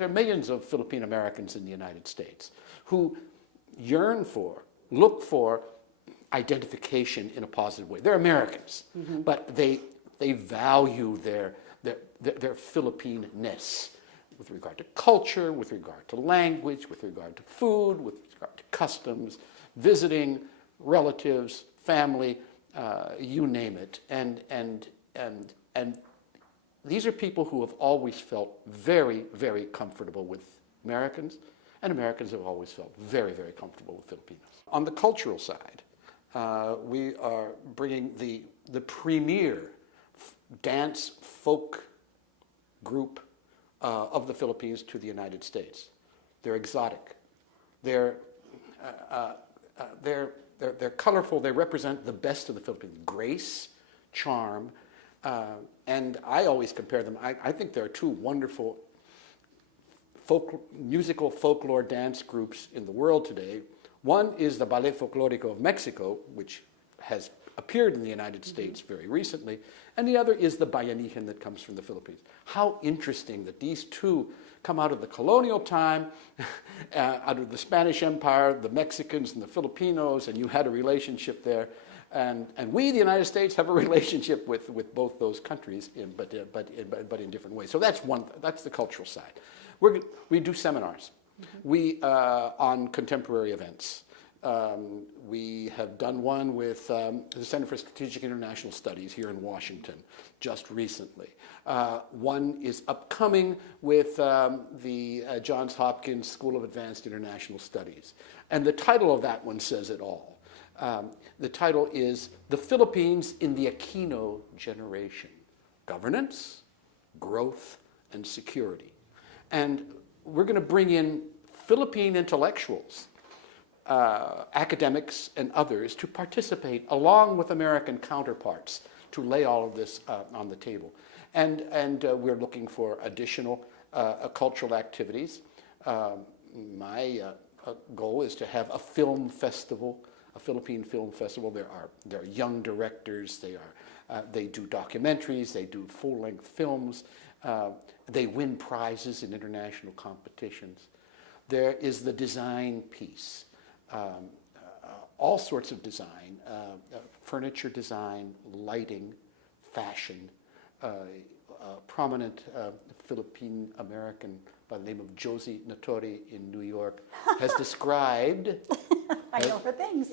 There are millions of Filipino-Americans in the United States who yearn for, look for identification in a positive way. They're Americans, but they value their Filipino-ness with regard to culture, with regard to language, with regard to food, with regard to customs, visiting relatives, family, you name it. And these are people who have always felt very, very comfortable with Americans, and Americans have always felt very, very comfortable with Filipinos. On the cultural side, we are bringing the premier dance folk group of the Philippines to the United States. They're exotic. They're colorful. They represent the best of the Philippines: grace, charm, and I always compare them. I think there are two wonderful musical folklore dance groups in the world today. One is the Ballet Folklorico of Mexico, which has appeared in the United States very recently, and the other is the Bayanihan that comes from the Philippines. How interesting that these two come out of the colonial time, out of the Spanish Empire, the Mexicans and the Filipinos, and you had a relationship there. And we, the United States, have a relationship with both those countries, but in different ways. So that's the cultural side. We do seminars. We on contemporary events. We have done one with the Center for Strategic International Studies here in Washington just recently. One is upcoming with the Johns Hopkins School of Advanced International Studies. And the title of that one says it all. The title is The Philippines in the Aquino Generation: Governance, Growth, and Security. And we're going to bring in Philippine intellectuals, academics, and others to participate along with American counterparts to lay all of this on the table. And we're looking for additional cultural activities. My goal is to have a film festival, a Philippine film festival. There are young directors. They do documentaries. They do full-length films. They win prizes in international competitions. There is the design piece, all sorts of design, furniture design, lighting, fashion. Prominent Filipino-American by the name of Josie Natori in New York has described I know her things.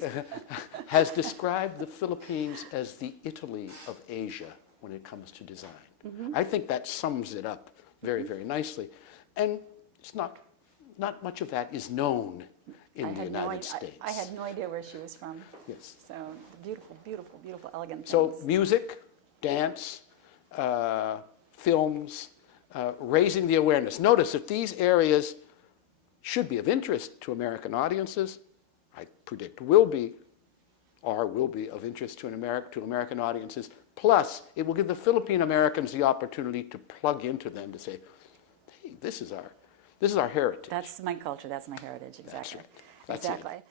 has described the Philippines as the Italy of Asia when it comes to design. I think that sums it up very, very nicely. And it's not much of that is known in the United States. I had no idea where she was from. Yes. So beautiful, beautiful, beautiful, elegant So things. music, dance, films, raising the awareness. Notice that these areas should be of interest to American audiences. I predict will be of interest to American audiences. Plus, it will give the Philippine Americans the opportunity to plug into them to say, hey, this is our heritage. That's my culture. That's my heritage. Exactly. That's right. That's exactly. it.